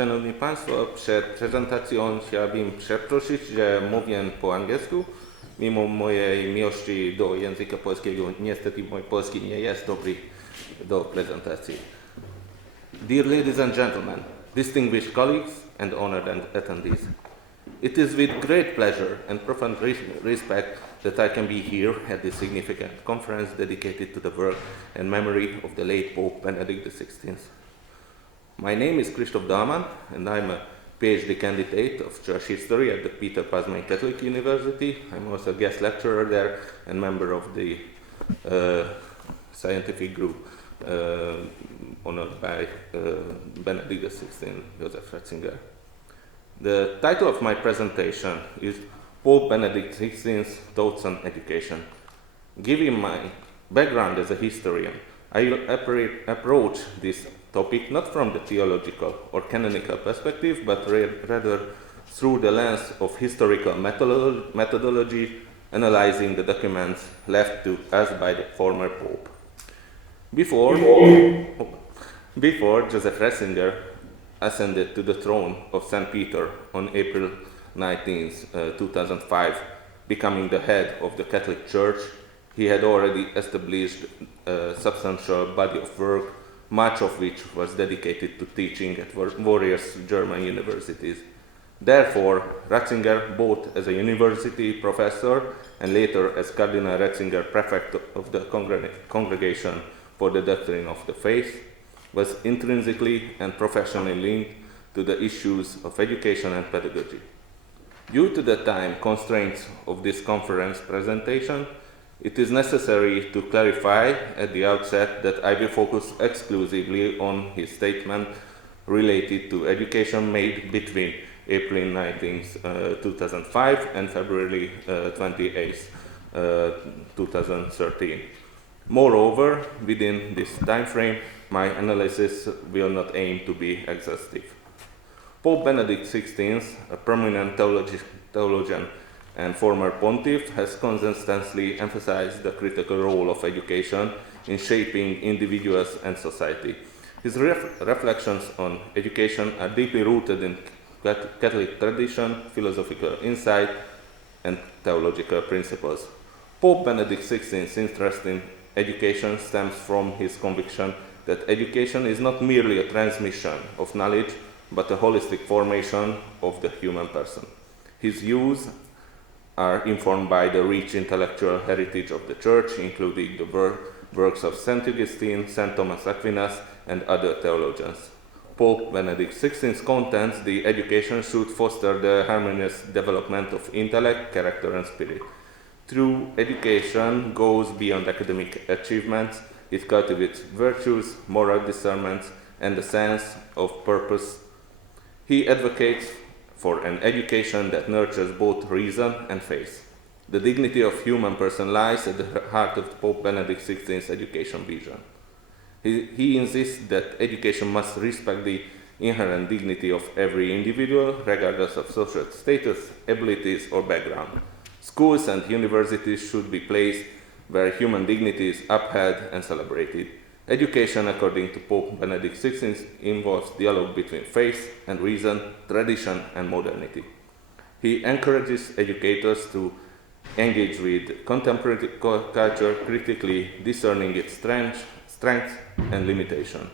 Szanowni Państwo, przed prezentacją chciałbym przeprosić, że mówię po angielsku. Mimo mojej miłości do języka polskiego, niestety mój polski nie jest dobry do prezentacji. Dear ladies and gentlemen, distinguished colleagues and honored attendees, it is with great pleasure and profound respect that I can be here at this significant conference dedicated to the work and memory of the late Pope Benedict XVI. My name is Kristof Dallman, and I'm a PhD candidate of Church History at the Peter Pazmain Catholic University. I'm also a guest lecturer there and member of the scientific group honored by Benedict XVI, Joseph Ratzinger. The title of my presentation is Pope Benedict XVI's Thoughts on Education. Given my background as a historian, I will approach this topic not from the theological or canonical perspective, but rather through the lens of historical methodology, analyzing the documents left to us by the former Pope. Before Joseph Ratzinger ascended to the throne of St. Peter on April 19, 2005, becoming the head of the Catholic Church, he had already established a substantial body of work, much of which was dedicated to teaching at various German universities. Therefore, Ratzinger, both as a university professor and later as Cardinal Ratzinger, prefect of the Congregation for the Doctrine of the Faith, was intrinsically and professionally linked to the issues of education and pedagogy. Due to the time constraints of this conference presentation, it is necessary to clarify at the outset that I will focus exclusively on his statement related to education made between April 19, 2005 and February 28, 2013. Moreover, within this time frame, my analysis will not aim to be exhaustive. Pope Benedict XVI, a prominent theologian and former pontiff, has consistently emphasized the critical role of education in shaping individuals and society. His reflections on education are deeply rooted in Catholic tradition, philosophical insight, and theological principles. Pope Benedict XVI's interest in education stems from his conviction that education is not merely a transmission of knowledge, but a holistic formation of the human person. His views are informed by the rich intellectual heritage of the Church, including the works of St. Augustine, St. Thomas Aquinas, and other theologians. Pope Benedict XVI's contends the education should foster the harmonious development of intellect, character, and spirit. True education goes beyond academic achievements. It cultivates virtues, moral discernment, and a sense of purpose. He advocates for an education that nurtures both reason and faith. The dignity of human person lies at the heart of Pope Benedict XVI's education vision. He insists that education must respect the inherent dignity of every individual, regardless of social status, abilities, or background. Schools and universities should be placed where human dignity is upheld and celebrated. Education, according to Pope Benedict XVI, involves dialogue between faith and reason, tradition and modernity. He encourages educators to engage with contemporary culture, critically discerning its strength and limitation.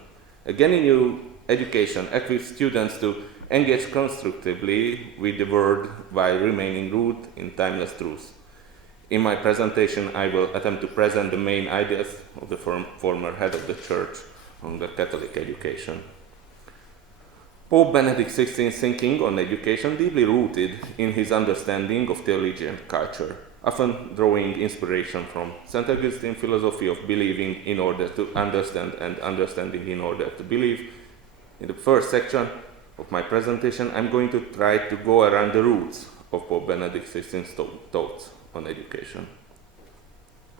Again, in new education equips students to engage constructively with the world while remaining rooted in timeless truths. In my presentation, I will attempt to present the main ideas of the former head of the Church on the Catholic education. Pope Benedict XVI's thinking on education deeply rooted in his understanding of theology and culture, often drawing inspiration from St. Augustine's philosophy of believing in order to understand and understanding in order to believe. In the first section of my presentation, I'm going to try to go around the roots of Pope Benedict XVI's thoughts on education.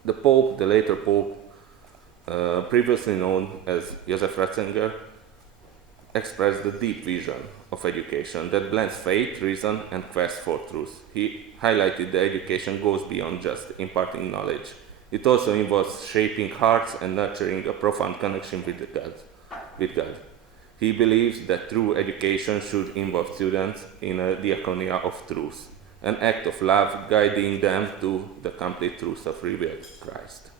The Pope, the later Pope, previously known as Joseph Ratzinger, expressed the deep vision of education that blends faith, reason, and quest for truth. He highlighted that education goes beyond just imparting knowledge. It also involves shaping hearts and nurturing a profound connection with God. He believes that true education should involve students in a diaconia of truth, an act of love guiding them to the complete truth of revealed Christ.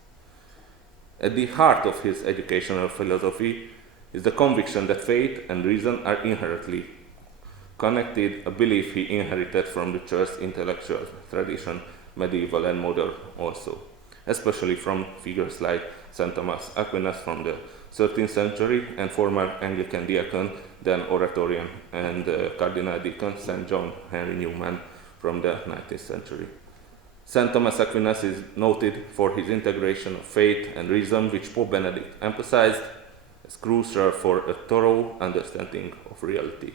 At the heart of his educational philosophy is the conviction that faith and reason are inherently connected, a belief he inherited from the Church's intellectual tradition, medieval and modern also, especially from figures like St. Thomas Aquinas from the 13th century and former Anglican deacon, then Oratorian, and Cardinal Deacon St. John Henry Newman from the 19th century. St. Thomas Aquinas is noted for his integration of faith and reason, which Pope Benedict emphasized as crucial for a thorough understanding of reality.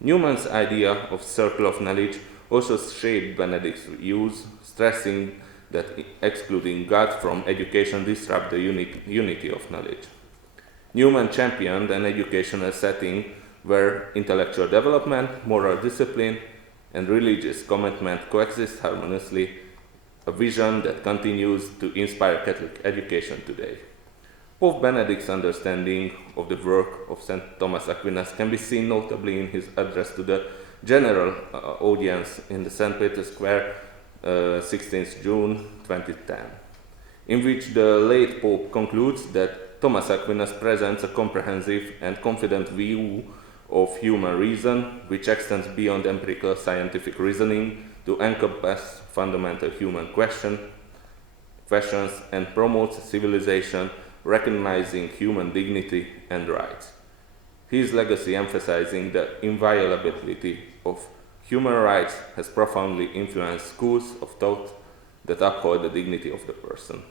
Newman's idea of circle of knowledge also shaped Benedict's views, stressing that excluding God from education disrupts the unity of knowledge. Newman championed an educational setting where intellectual development, moral discipline, and religious commitment coexist harmoniously, a vision that continues to inspire Catholic education today. Pope Benedict's understanding of the work of St. Thomas Aquinas can be seen notably in his address to the general audience in the St. Peter's Square, 16th June 2010, in which the late Pope concludes that Thomas Aquinas presents a comprehensive and confident view of human reason, which extends beyond empirical scientific reasoning to encompass fundamental human questions and promotes civilization, recognizing human dignity and rights. His legacy emphasizing the inviolability of human rights has profoundly influenced schools of thought that uphold the dignity of the person.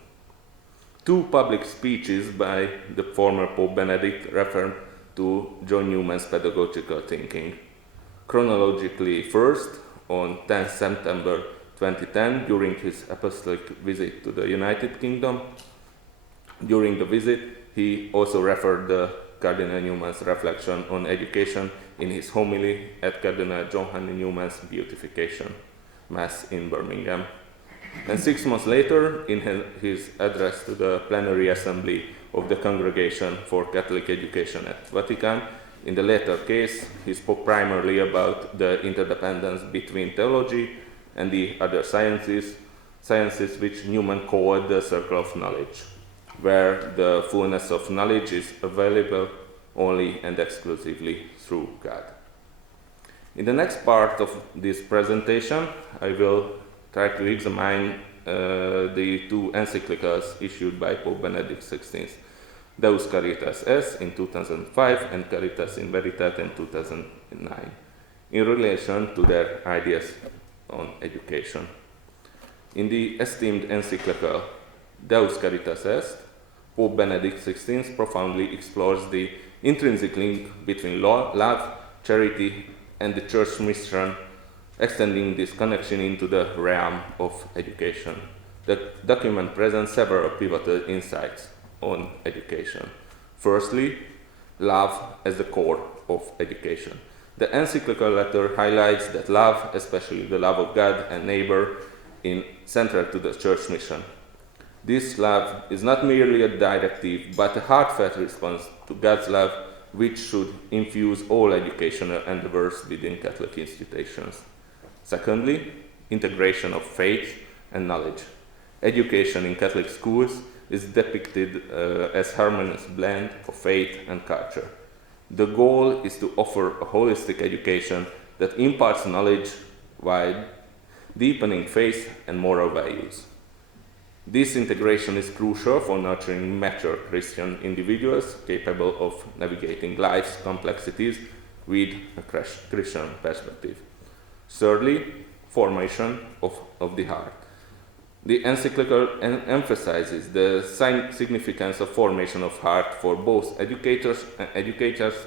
Two public speeches by the former Pope Benedict refer to John Newman's pedagogical thinking. Chronologically, first, on 10 September 2010, during his apostolic visit to the United Kingdom. During the visit, he also referred the Cardinal Newman's reflection on education in his homily at Cardinal John Henry Newman's beatification Mass in Birmingham. And 6 months later, in his address to the plenary assembly of the Congregation for Catholic Education at Vatican, in the latter case, he spoke primarily about the interdependence between theology and the other sciences which Newman called the circle of knowledge, where the fullness of knowledge is available only and exclusively through God. In the next part of this presentation, I will try to examine the two encyclicals issued by Pope Benedict XVI, Deus Caritas Es in 2005 and Caritas in Veritate in 2009, in relation to their ideas on education. In the esteemed encyclical Deus Caritas Est, Pope Benedict XVI profoundly explores the intrinsic link between love, charity, and the Church mission, extending this connection into the realm of education. The document presents several pivotal insights on education. Firstly, love as the core of education. The encyclical letter highlights that love, especially the love of God and neighbor, is central to the Church mission. This love is not merely a directive, but a heartfelt response to God's love, which should infuse all educational endeavors within Catholic institutions. Secondly, integration of faith and knowledge. Education in Catholic schools is depicted as harmonious blend of faith and culture. The goal is to offer a holistic education that imparts knowledge while deepening faith and moral values. This integration is crucial for nurturing mature Christian individuals capable of navigating life's complexities with a Christian perspective. Thirdly, formation of the heart. The encyclical emphasizes the significance of formation of heart for both educators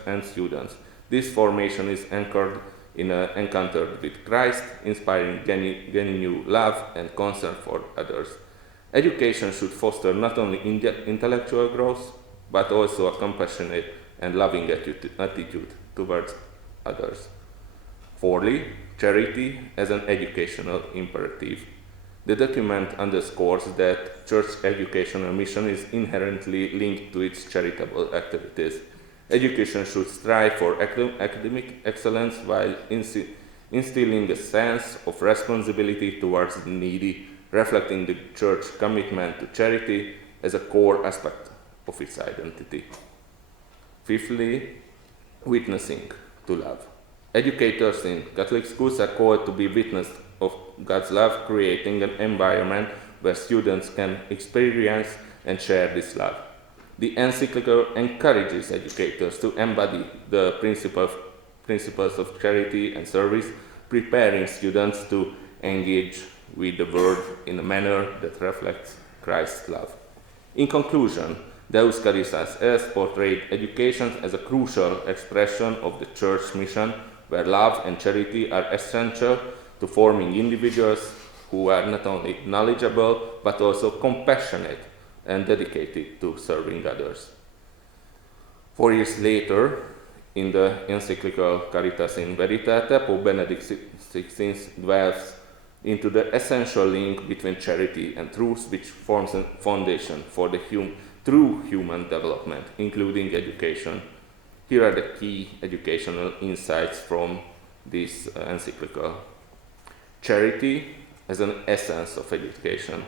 and students. This formation is anchored in an encounter with Christ, inspiring genuine love and concern for others. Education should foster not only intellectual growth, but also a compassionate and loving attitude towards others. Fourthly, charity as an educational imperative. The document underscores that Church educational mission is inherently linked to its charitable activities. Education should strive for academic excellence while instilling a sense of responsibility towards the needy, reflecting the Church commitment to charity as a core aspect of its identity. Fifthly, witnessing to love. Educators in Catholic schools are called to be witnesses of God's love, creating an environment where students can experience and share this love. The encyclical encourages educators to embody the principles of charity and service, preparing students to engage with the world in a manner that reflects Christ's love. In conclusion, Deus Caritas Es portrayed education as a crucial expression of the Church's mission, where love and charity are essential to forming individuals who are not only knowledgeable but also compassionate and dedicated to serving others. 4 years later, in the encyclical Caritas in Veritate, Pope Benedict XVI delves into the essential link between charity and truth, which forms a foundation for the true human development, including education. Here are the key educational insights from this encyclical. Charity as an essence of education.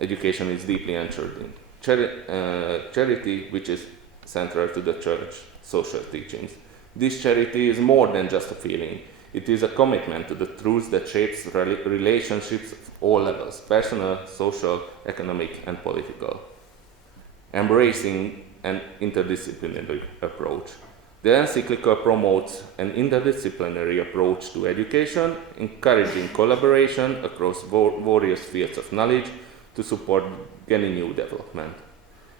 Education is deeply anchored in charity, which is central to the Church social teachings. This charity is more than just a feeling. It is a commitment to the truth that shapes relationships of all levels, personal, social, economic, and political. Embracing an interdisciplinary approach. The encyclical promotes an interdisciplinary approach to education, encouraging collaboration across various fields of knowledge to support new development.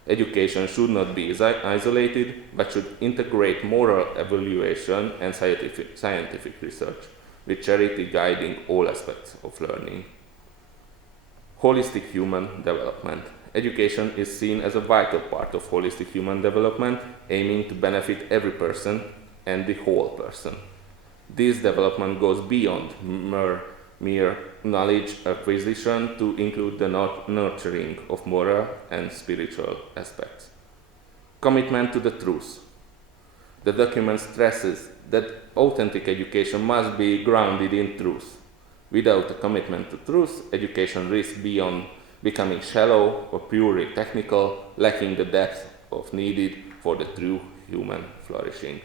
Education should not be isolated, but should integrate moral evaluation and scientific research, with charity guiding all aspects of learning. Holistic human development. Education is seen as a vital part of holistic human development, aiming to benefit every person and the whole person. This development goes beyond mere knowledge acquisition to include the nurturing of moral and spiritual aspects. Commitment to the truth. The document stresses that authentic education must be grounded in truth. Without a commitment to truth, education risks becoming shallow or purely technical, lacking the depth needed for the true human flourishing.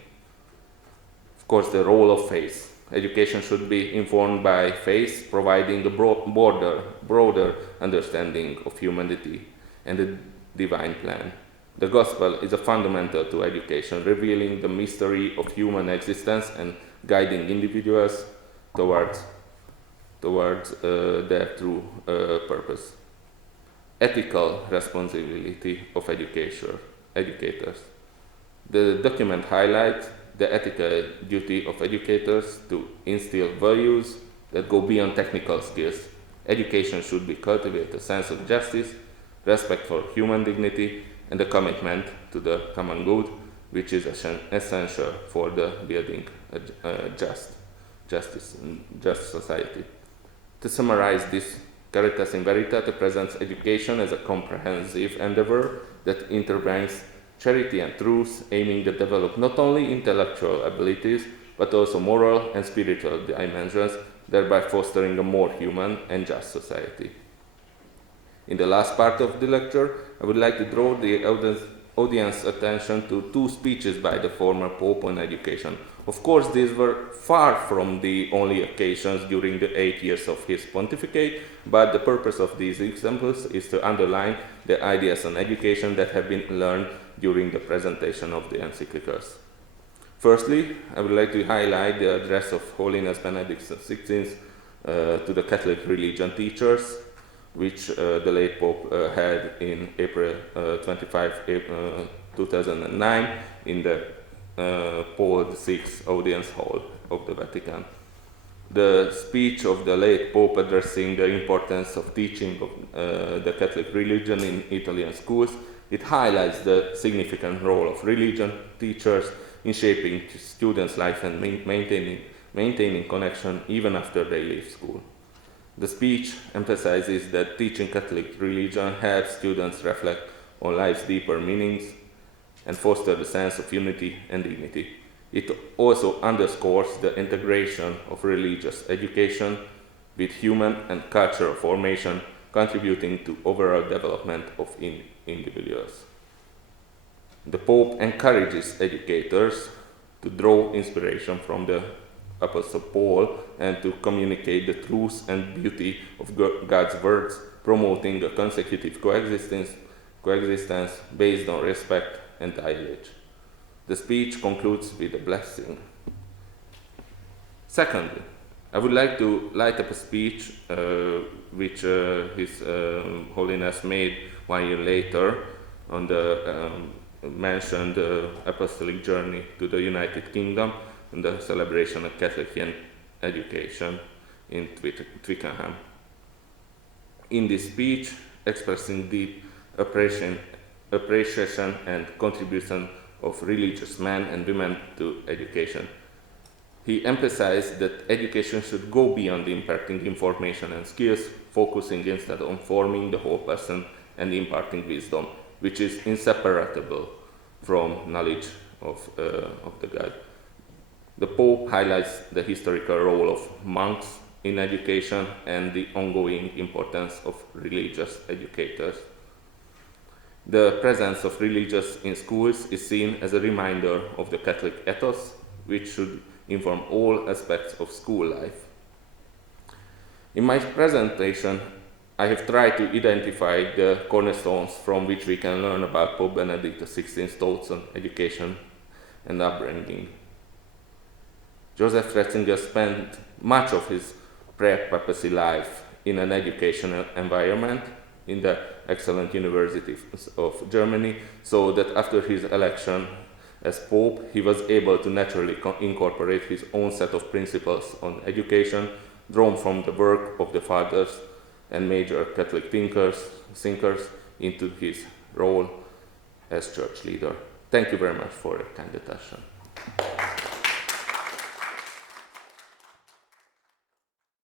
Of course, the role of faith. Education should be informed by faith, providing a broader understanding of humanity and the divine plan. The Gospel is a fundamental to education, revealing the mystery of human existence and guiding individuals towards their true purpose. Ethical responsibility of educators. The document highlights the ethical duty of educators to instill values that go beyond technical skills. Education should cultivate a sense of justice, respect for human dignity, and a commitment to the common good, which is essential for the building a just society. To summarize this, Caritas in Veritate presents education as a comprehensive endeavor that interbrings charity and truth, aiming to develop not only intellectual abilities, but also moral and spiritual dimensions, thereby fostering a more human and just society. In the last part of the lecture, I would like to draw the audience attention to two speeches by the former Pope on education. Of course, these were far from the only occasions during the 8 years of his pontificate, but the purpose of these examples is to underline the ideas on education that have been learned during the presentation of the encyclicals. Firstly, I would like to highlight the address of Holiness Benedict XVI to the Catholic religion teachers, which the late Pope had in April 25, 2009 in the Paul VI Audience Hall of the Vatican. The speech of the late Pope addressing the importance of teaching of the Catholic religion in Italian schools, it highlights the significant role of religion teachers in shaping students' life and maintaining connection even after they leave school. The speech emphasizes that teaching Catholic religion helps students reflect on life's deeper meanings and foster the sense of unity and dignity. It also underscores the integration of religious education with human and cultural formation, contributing to overall development of individuals. The Pope encourages educators to draw inspiration from the Apostle Paul and to communicate the truth and beauty of God's words, promoting a consecutive coexistence based on respect and dialogue. The speech concludes with a blessing. Secondly, I would like to light up a speech which His Holiness made 1 year later on the mentioned apostolic journey to the United Kingdom and the celebration of Catholic education in Twickenham. In this speech, expressing deep appreciation and contribution of religious men and women to education, he emphasized that education should go beyond imparting information and skills, focusing instead on forming the whole person and imparting wisdom, which is inseparable from knowledge of the God. The Pope highlights the historical role of monks in education and the ongoing importance of religious educators. The presence of religious in schools is seen as a reminder of the Catholic ethos, which should inform all aspects of school life. In my presentation, I have tried to identify the cornerstones from which we can learn about Pope Benedict XVI's thoughts on education and upbringing. Joseph Ratzinger spent much of his pre-papacy life in an educational environment in the excellent universities of Germany, so that after his election as Pope, he was able to naturally incorporate his own set of principles on education, drawn from the work of the fathers and major Catholic thinkers into his role as church leader. Thank you very much for your kind attention.